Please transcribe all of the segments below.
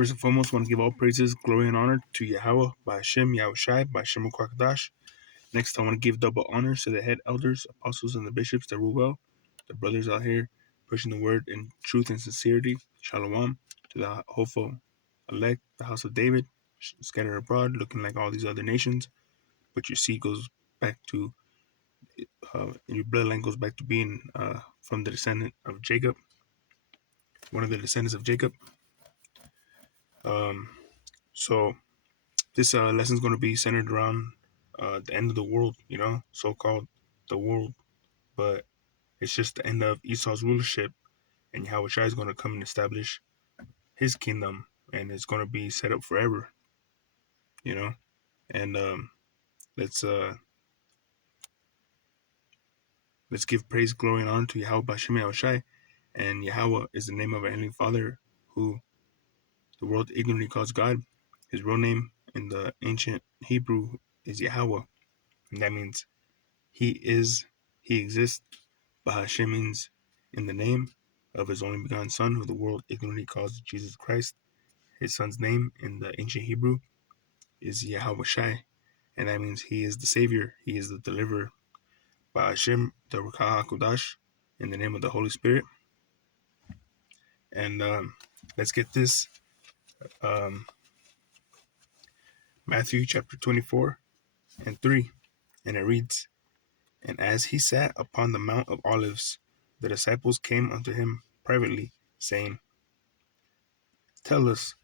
First and foremost, I want to give all praises, glory, and honor to Yahweh, by Hashem, Yahushai, by Hashem Kwakadash. Next, I want to give double honors to the head elders, apostles, and the bishops that rule well, the brothers out here pushing the word in truth and sincerity. Shalom to the hopeful elect, the house of David, scattered abroad, looking like all these other nations, but your seed goes back to, your bloodline goes back to being from the descendant of Jacob, one of the descendants of Jacob. So this lesson is going to be centered around the end of the world, so-called the world, but it's just the end of Esau's rulership, and Yahweh Shai is going to come and establish his kingdom, and it's going to be set up forever, and let's give praise, glory, and honor to Yahweh Bashem Yahweh Shai, and Yahweh is the name of our Heavenly Father, who the world ignorantly calls God. His real name in the ancient Hebrew is Yahweh, and that means He exists. Bahashem means in the name of His only begotten Son, who the world ignorantly calls Jesus Christ. His Son's name in the ancient Hebrew is Yahweh Shai, and that means He is the Savior, He is the Deliverer. Bahashem, the Ruach HaKodesh, in the name of the Holy Spirit. And let's get this. Matthew chapter 24 and 3, and it reads, "And as he sat upon the Mount of Olives, the disciples came unto him privately, saying, Tell us,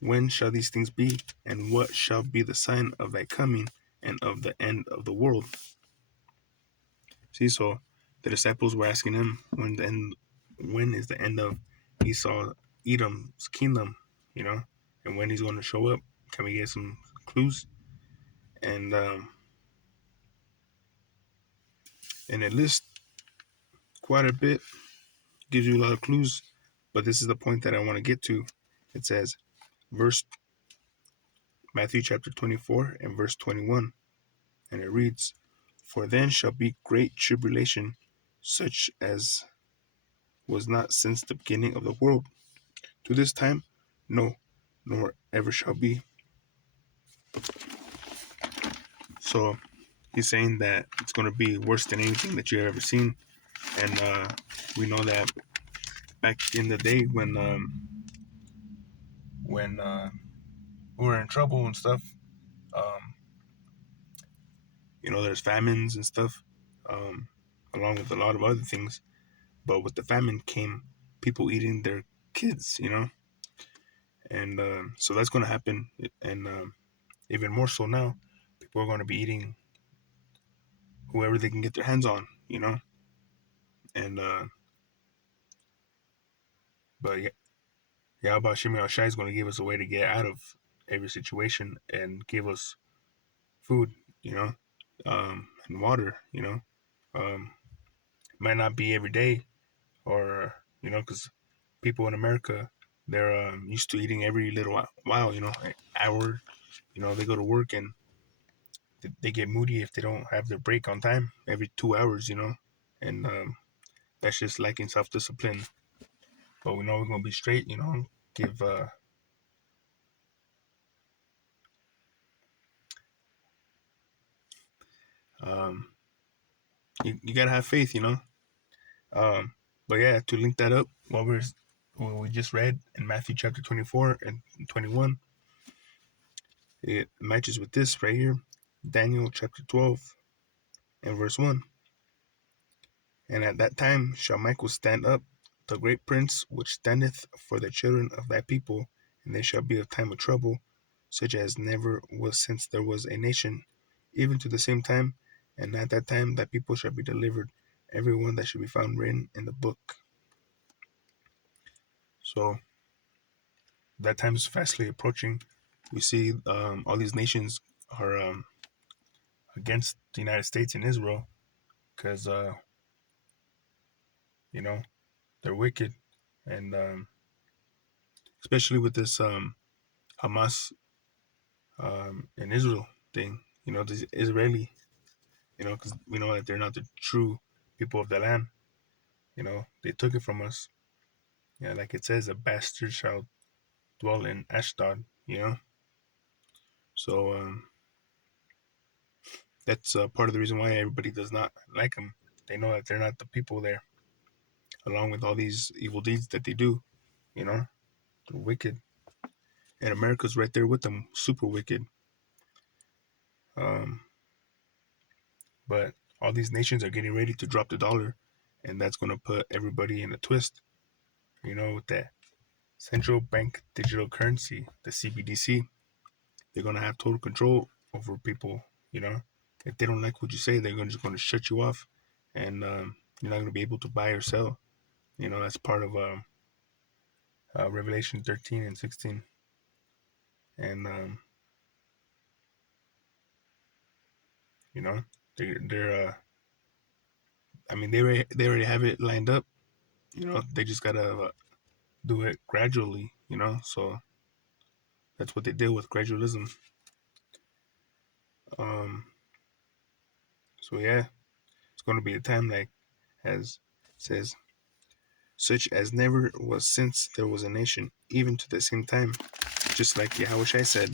when shall these things be, and what shall be the sign of thy coming and of the end of the world?" See, so the disciples were asking him when is the end of Esau, Edom's kingdom, and when he's going to show up. Can we get some clues? And it lists quite a bit, gives you a lot of clues, but this is the point that I want to get to. It says, Matthew chapter 24 and verse 21, and it reads, "For then shall be great tribulation, such as was not since the beginning of the world to this time, no, nor ever shall be." So he's saying that it's going to be worse than anything that you've ever seen. And we know that back in the day when we were in trouble and stuff, there's famines and stuff, along with a lot of other things. But with the famine came people eating their kids, and so that's going to happen. And even more so now, people are going to be eating whoever they can get their hands on, and but Yahweh Shemi Shai is going to give us a way to get out of every situation and give us food, and water, might not be every day, or because people in America, they're used to eating every little while, hour, they go to work and they get moody if they don't have their break on time every 2 hours, and that's just lacking self-discipline. But we know we're gonna be straight, give you gotta have faith, but yeah, to link that up, what we just read in Matthew chapter 24 and 21, it matches with this right here, Daniel chapter 12 and verse 1. "And at that time shall Michael stand up, the great prince which standeth for the children of thy people, and there shall be a time of trouble, such as never was since there was a nation, even to the same time, and at that time thy people shall be delivered, every one that shall be found written in the book." So that time is fastly approaching. We see all these nations are against the United States and Israel because they're wicked, and especially with this Hamas and Israel thing, this Israeli, because we know that they're not the true people of the land. They took it from us. Yeah, like it says, a bastard shall dwell in Ashdod, you know. So that's part of the reason why everybody does not like them. They know that they're not the people there, along with all these evil deeds that they do, you know. They're wicked. And America's right there with them, super wicked. Um, but all these nations are getting ready to drop the dollar, and that's going to put everybody in a twist, you know, with that central bank digital currency, the CBDC. They're going to have total control over people, you know. If they don't like what you say, they're just going to shut you off, and you're not going to be able to buy or sell. You know, that's part of Revelation 13 and 16. And, you know, they're I mean, they already have it lined up. You know, they just got to do it gradually, you know. So that's what they did with gradualism. Um, so yeah, it's going to be a time like, as it says, such as never was since there was a nation, even to the same time. Just like Yahushua said,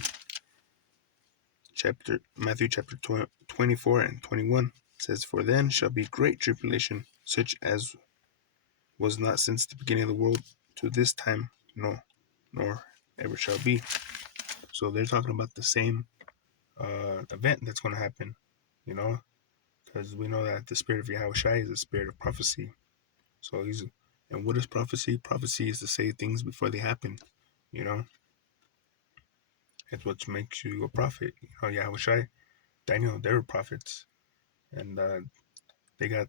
Matthew chapter 24 and 21 says, "For then shall be great tribulation, such as was not since the beginning of the world to this time, no, nor ever shall be." So they're talking about the same event that's going to happen, you know, because we know that the spirit of Yahushua is the spirit of prophecy. So and what is prophecy? Prophecy is to say things before they happen, you know. It's what makes you a prophet. You know, Yahushua, Daniel, they were prophets, and they got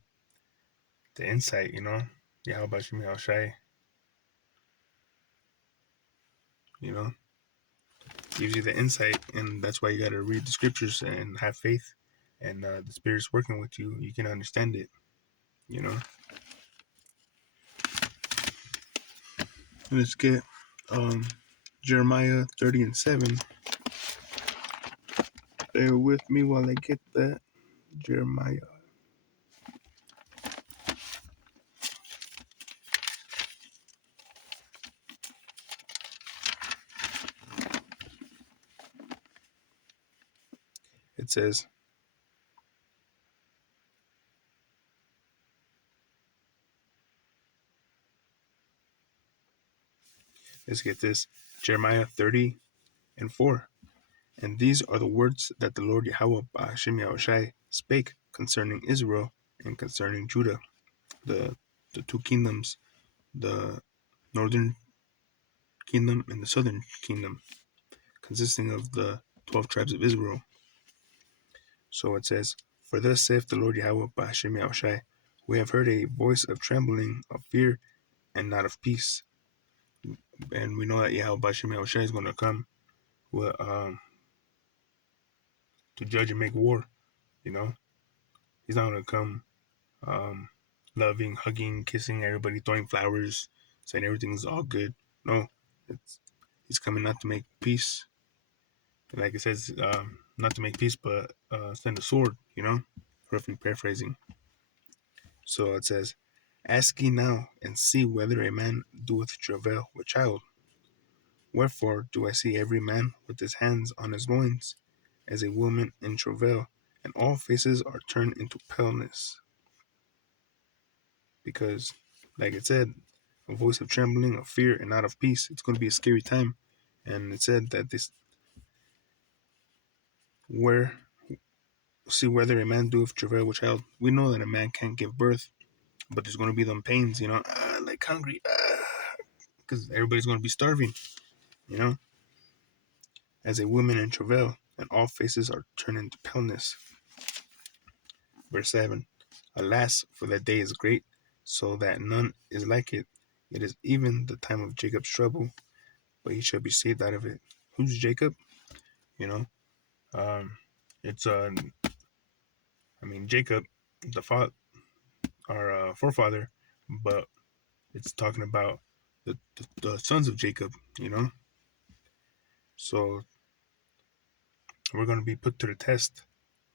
the insight, you know. Yahushua, you know, gives you the insight, and that's why you got to read the scriptures and have faith, and the Spirit's working with you. You can understand it, you know. Let's get Jeremiah 30 and 7. Bear with me while I get that. Jeremiah. It says, let's get this. Jeremiah 30 and 4. And these are the words that the Lord Yahweh Ba'ashem Yahushai spake concerning Israel and concerning Judah, the two kingdoms, the northern kingdom and the southern kingdom, consisting of the 12 tribes of Israel. So it says, "For thus saith the Lord Yahweh Ba'ashem Yahushai, we have heard a voice of trembling, of fear, and not of peace." And we know that Yahweh Ba'ashem Yahushai is going to come with, to judge and make war, you know. He's not going to come um, loving, hugging, kissing everybody, throwing flowers, saying everything's all good. No, he's coming not to make peace. Like it says, not to make peace, but send a sword, you know, roughly paraphrasing. So it says, "Ask ye now, and see whether a man doeth travail with child. Wherefore do I see every man with his hands on his loins, as a woman in travail, and all faces are turned into paleness." Because, like it said, a voice of trembling, of fear, and not of peace. It's going to be a scary time. And it said that where see whether a man doeth travail with child. We know that a man can't give birth, but there's going to be them pains, you know, like hungry, because everybody's going to be starving, you know, as a woman in travail, and all faces are turned into paleness. Verse 7. Alas, for that day is great, so that none is like it. It is even the time of Jacob's trouble, but he shall be saved out of it. Who's Jacob? You know, it's I mean, Jacob, our forefather, but it's talking about the sons of Jacob. You know, so we're going to be put to the test.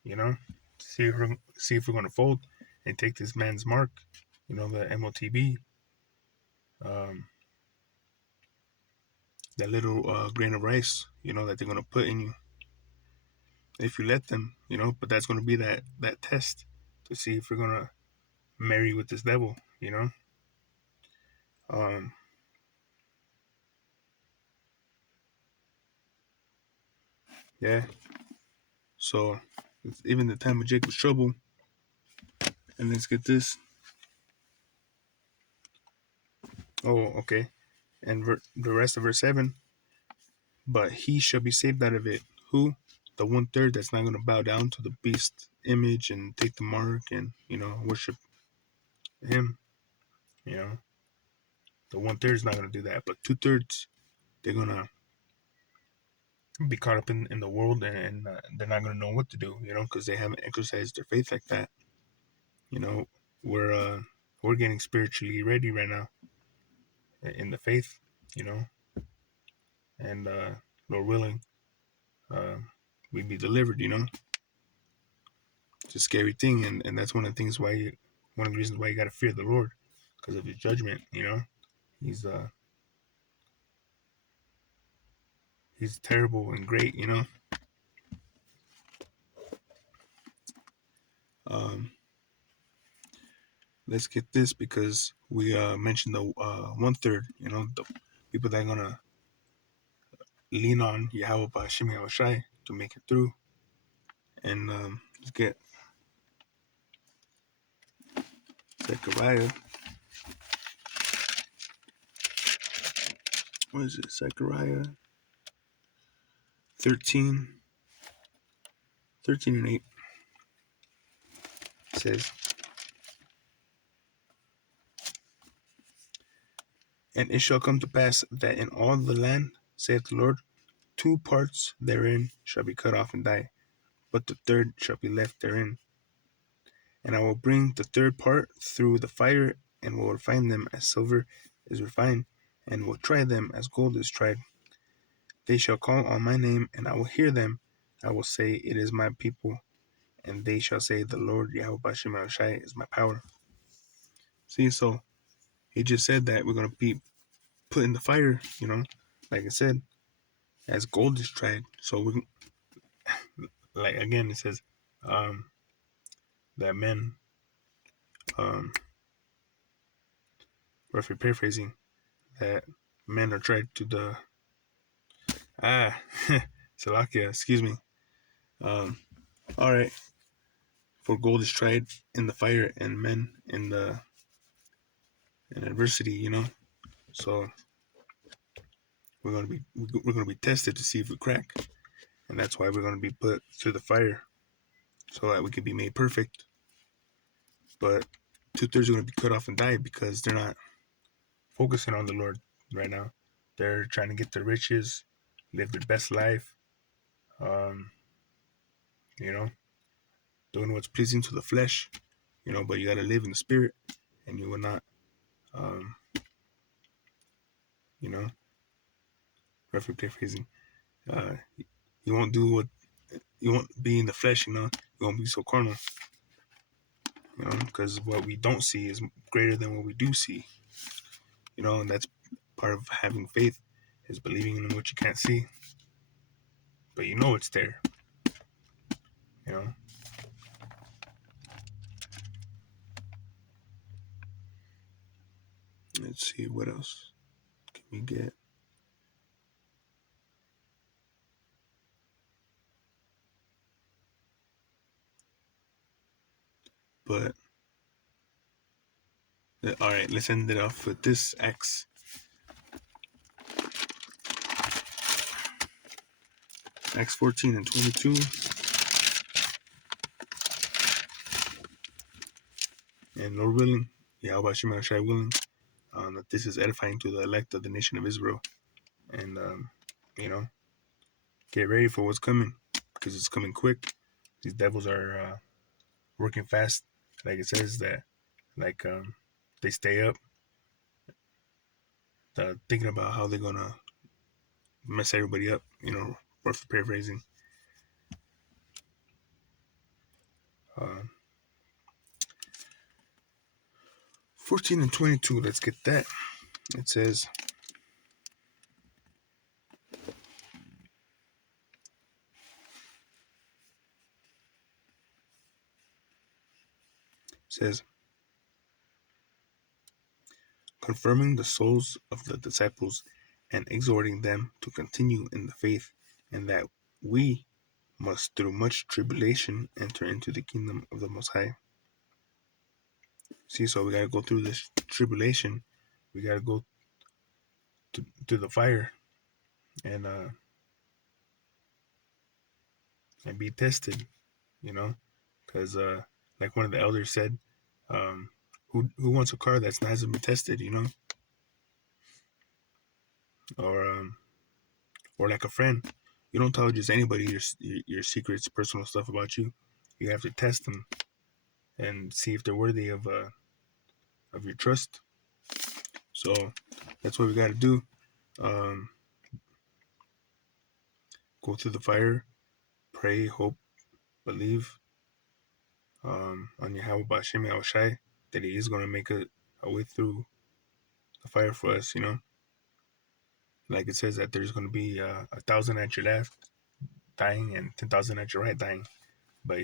You know, see if we're going to fold and take this man's mark. You know, the MOTB. Um, that little grain of rice, that they're gonna put in you if you let them, But that's gonna be that test to see if you're gonna marry with this devil. Um, yeah. So it's even the time of Jacob's trouble, and let's get this. Oh, okay. And the rest of verse 7, but he shall be saved out of it. Who? The 1/3 that's not going to bow down to the beast image and take the mark and, worship him. You know, the 1/3 is not going to do that, but 2/3, they're going to be caught up in the world, and they're not going to know what to do, because they haven't exercised their faith like that. You know, we're getting spiritually ready right now in the faith, you know, and Lord willing, uh, we be delivered. It's a scary thing, and that's one of the reasons why you got to fear the Lord, because of his judgment. He's he's terrible and great. um let's get this, because we mentioned the 1/3, the people that are gonna lean on Yahweh Bashim Yahushai to make it through. And let's get Zechariah. What is it? Zechariah 13 and 8 says, and it shall come to pass that in all the land, saith the Lord, 2 parts therein shall be cut off and die, but the third shall be left therein. And I will bring the third part through the fire, and will refine them as silver is refined, and will try them as gold is tried. They shall call on my name, and I will hear them. I will say, it is my people, and they shall say, the Lord Yahweh Bashim Shai is my power. See, so he just said that we're going to be put in the fire, like I said, as gold is tried. So we, like again, it says um, that men, um, roughly paraphrasing, that men are tried to the Salakia, excuse me. Um, all right, for gold is tried in the fire, and men in adversity. So we're gonna be tested to see if we crack, and that's why we're gonna be put through the fire, so that we can be made perfect. But 2/3 are gonna be cut off and die because they're not focusing on the Lord right now. They're trying to get the riches, live their best life, um, you know, doing what's pleasing to the flesh, but you gotta live in the spirit, and you will not, um, you know, roughly paraphrasing, uh, you won't do what you won't be in the flesh, you won't be so carnal, because what we don't see is greater than what we do see, and that's part of having faith, is believing in what you can't see, but it's there, you know. Let's see, what else can we get? But all right, let's end it off with this Acts 14 and 22. And Lord willing, Yahweh Shema Shai willing, that this is edifying to the elect of the nation of Israel. And, get ready for what's coming, because it's coming quick. These devils are working fast. Like it says that, like, they stay up, thinking about how they're going to mess everybody up, rough paraphrasing. 14 and 22, let's get that. It says, says, confirming the souls of the disciples and exhorting them to continue in the faith, and that we must through much tribulation enter into the kingdom of the Most High. See, so we gotta go through this tribulation. We gotta go to the fire and be tested, you know, because like one of the elders said, um, who wants a car that hasn't been tested, you know, or or like a friend. You don't tell just anybody your secrets, personal stuff about you. You have to test them and see if they're worthy of your trust. So that's what we got to do. Um, go through the fire, pray, hope, believe on Yahweh Bashem Yahushai that He is going to make a way through the fire for us. You know, like it says that there's going to be 1,000 at your left dying and 10,000 at your right dying, but